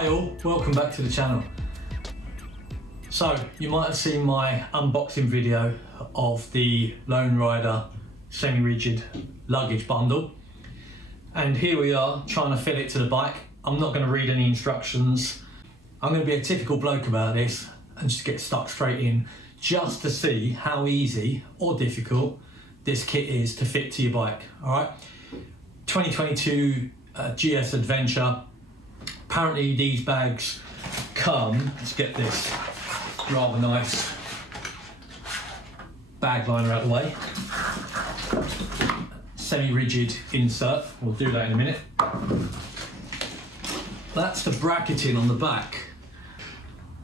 Hi all, welcome back to the channel. So you might have seen my unboxing video of the LoneRider semi-rigid luggage bundle, and here we are trying to fit it to the bike. I'm not going to read any instructions. I'm going to be a typical bloke about this and just get stuck straight in just to see how easy or difficult this kit is to fit to your bike. All right, 2022 GS Adventure. Apparently these bags come, let's get this rather nice bag liner out of the way, semi-rigid insert, we'll do that in a minute. That's the bracketing on the back,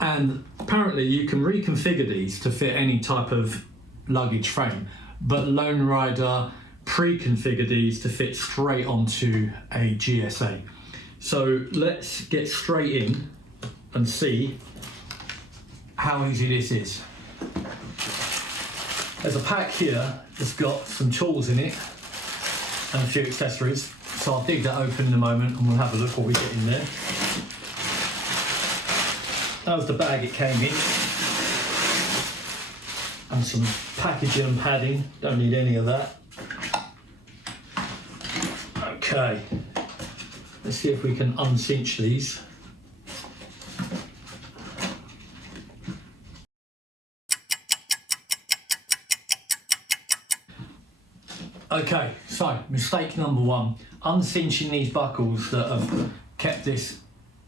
and apparently you can reconfigure these to fit any type of luggage frame, but LoneRider pre-configure these to fit straight onto a GSA. So let's get straight in and see how easy this is. There's a pack here that's got some tools in it and a few accessories. So I'll dig that open in a moment and we'll have a look what we get in there. That was the bag it came in. And some packaging and padding, don't need any of that. Okay. Let's see if we can uncinch these. Okay, so mistake number one, uncinching these buckles that have kept this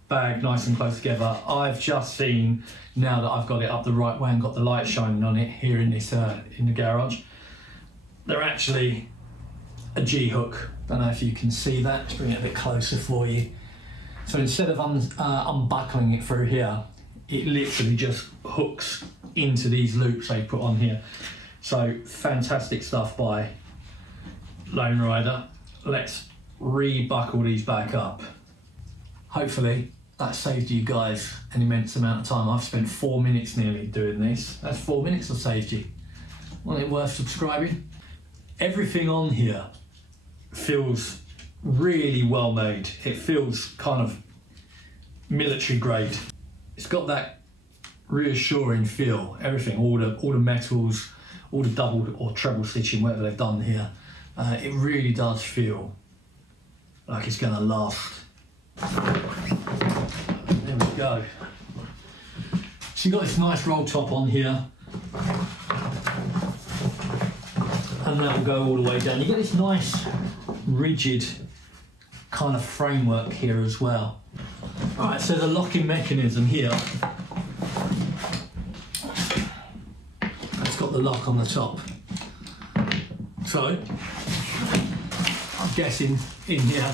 bag nice and close together. I've just seen, now that I've got it up the right way and got the light shining on it here in this in the garage, they're actually a G-hook. Don't know if you can see that. Let's bring it a bit closer for you. So instead of unbuckling it through here, it literally just hooks into these loops they put on here. So fantastic stuff by LoneRider. Let's re-buckle these back up. Hopefully that saved you guys an immense amount of time. I've spent 4 minutes nearly doing this. That's 4 minutes I've saved you. Wasn't it worth subscribing? Everything on here feels really well made. It feels kind of military grade. It's got that reassuring feel. Everything, all the metals, all the double or treble stitching, whatever they've done here, it really does feel like it's going to last. There we go. So you've got this nice roll top on here, and that will go all the way down. You get this nice rigid kind of framework here as well. All right, so the locking mechanism here, it's got the lock on the top. So I'm guessing in here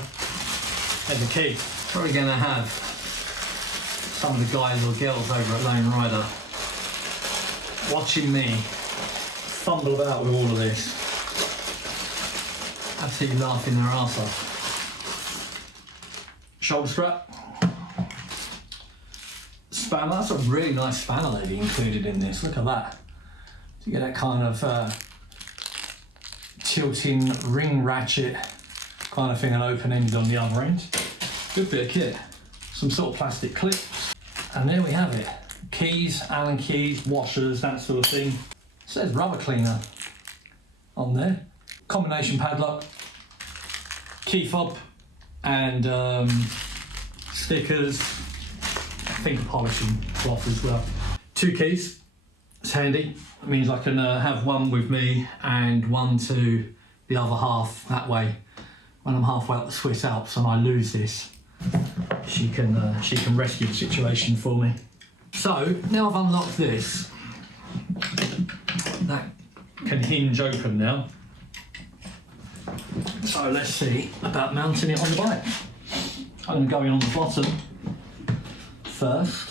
there's a key. Probably going to have some of the guys or girls over at LoneRider watching me fumble about with all of this, absolutely laughing their arse off. Shoulder strap, spanner. That's a really nice spanner they've included in this. Look at that. So you get that kind of tilting ring ratchet kind of thing, and open ended on the other end. Good bit of kit. Some sort of plastic clips, and there we have it. Keys, Allen keys, washers, that sort of thing. It says rubber cleaner on there. Combination padlock, key fob, and stickers. I think a polishing cloth as well. 2 keys. It's handy. It means I can have one with me and one to the other half. That way, when I'm halfway up the Swiss Alps and I lose this, she can rescue the situation for me. So now I've unlocked this, that can hinge open now. So let's see about mounting it on the bike. I'm going on the bottom first.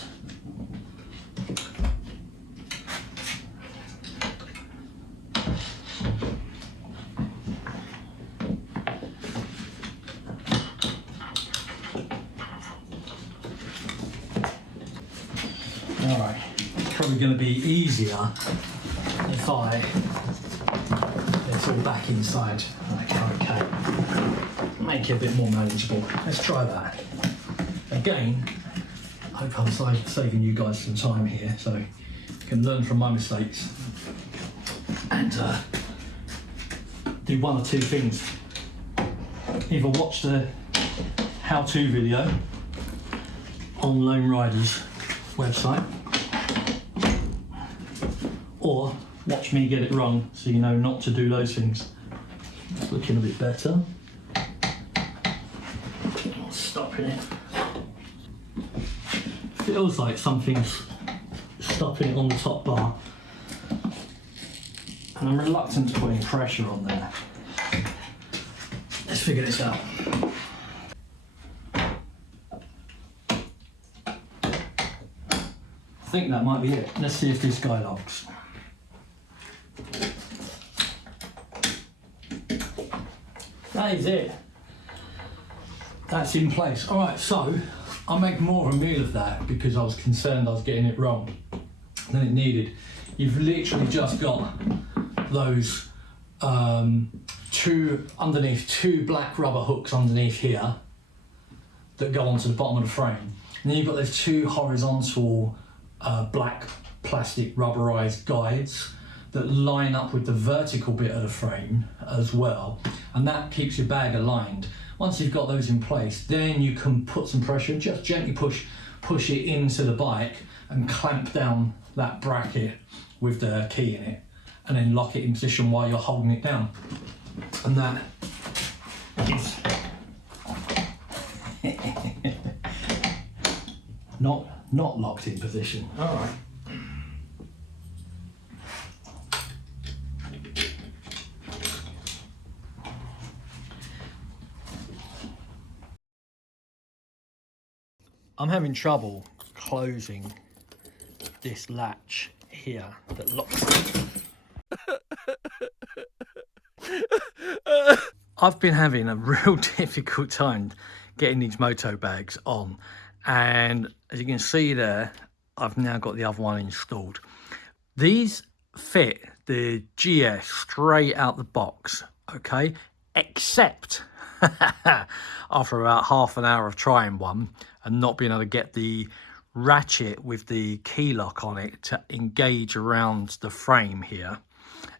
Alright, probably going to be easier if I it's all back inside. Okay. Make it a bit more manageable. Let's try that. Again, hope I'm saving you guys some time here, so you can learn from my mistakes and do one or two things. Either watch the how-to video on LoneRider's website, or watch me get it wrong so you know not to do those things. It's looking a bit better. Stopping it. Feels like something's stopping it on the top bar, and I'm reluctant to put any pressure on there. Let's figure this out. I think that might be it. Let's see if this guy locks. That is it. That's in place. All right, so I make more of a meal of that because I was concerned I was getting it wrong than it needed. You've literally just got those two black rubber hooks underneath here that go onto the bottom of the frame. And then you've got those two horizontal black plastic rubberized guides that line up with the vertical bit of the frame as well, and that keeps your bag aligned. Once you've got those in place, then you can put some pressure and just gently push it into the bike and clamp down that bracket with the key in it, and then lock it in position while you're holding it down. And that is not locked in position. All right. I'm having trouble closing this latch here that locks it. I've been having a real difficult time getting these Moto bags on, and as you can see there, I've now got the other one installed. These fit the GS straight out the box, okay, except after about half an hour of trying one and not being able to get the ratchet with the key lock on it to engage around the frame here,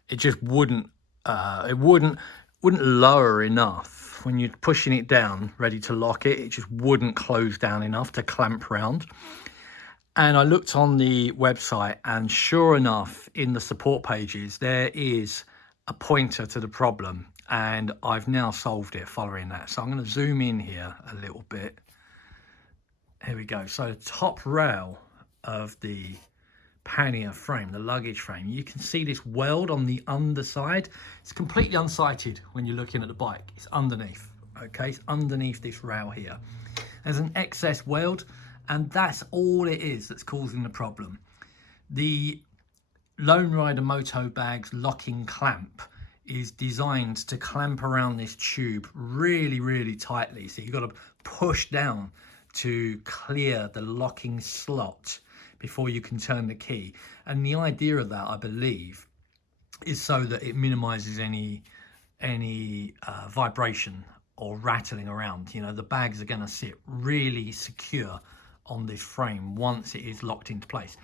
it just wouldn't lower enough. When you're pushing it down ready to lock it, it just wouldn't close down enough to clamp round. And I looked on the website, and sure enough, in the support pages there is a pointer to the problem, and I've now solved it following that. So I'm going to zoom in here a little bit. Here we go. So the top rail of the pannier frame, the luggage frame, you can see this weld on the underside. It's completely unsighted when you're looking at the bike. It's underneath, okay? It's underneath this rail here. There's an excess weld, and that's all it is that's causing the problem. The LoneRider Motobags locking clamp is designed to clamp around this tube really, really tightly. So you've got to push down to clear the locking slot before you can turn the key. And the idea of that, I believe, is so that it minimizes any vibration or rattling around. You know, the bags are going to sit really secure on this frame once it is locked into place.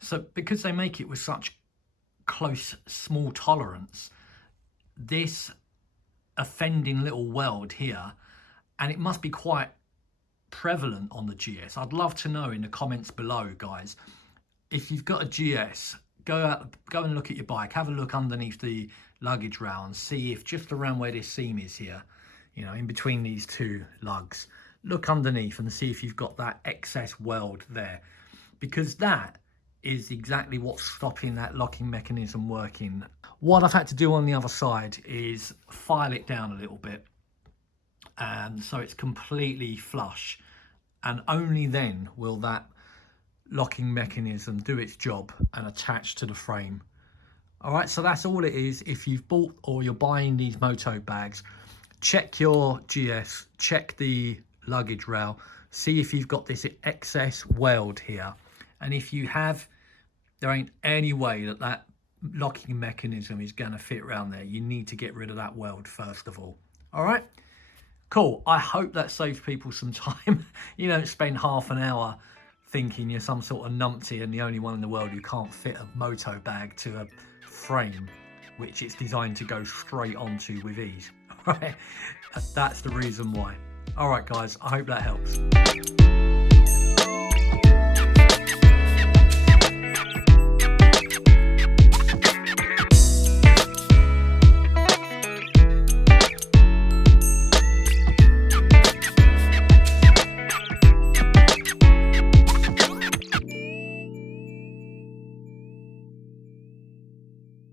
So because they make it with such close, small tolerance, this offending little weld here, and it must be quite prevalent on the GS. I'd love to know in the comments below, guys, if you've got a GS, go and look at your bike, have a look underneath the luggage rail and see if just around where this seam is here, you know, in between these two lugs, look underneath and see if you've got that excess weld there, because that is exactly what's stopping that locking mechanism working. What I've had to do on the other side is file it down a little bit, and so it's completely flush, and only then will that locking mechanism do its job and attach to the frame. All right, so that's all it is. If you've bought or you're buying these Moto bags, check your GS, check the luggage rail, see if you've got this excess weld here, and if you have, there ain't any way that that locking mechanism is going to fit around there. You need to get rid of that weld first of all. All right, cool. I hope that saves people some time. You don't spend half an hour thinking you're some sort of numpty and the only one in the world who can't fit a moto bag to a frame which it's designed to go straight onto with ease. Right? That's the reason why. All right, guys, I hope that helps.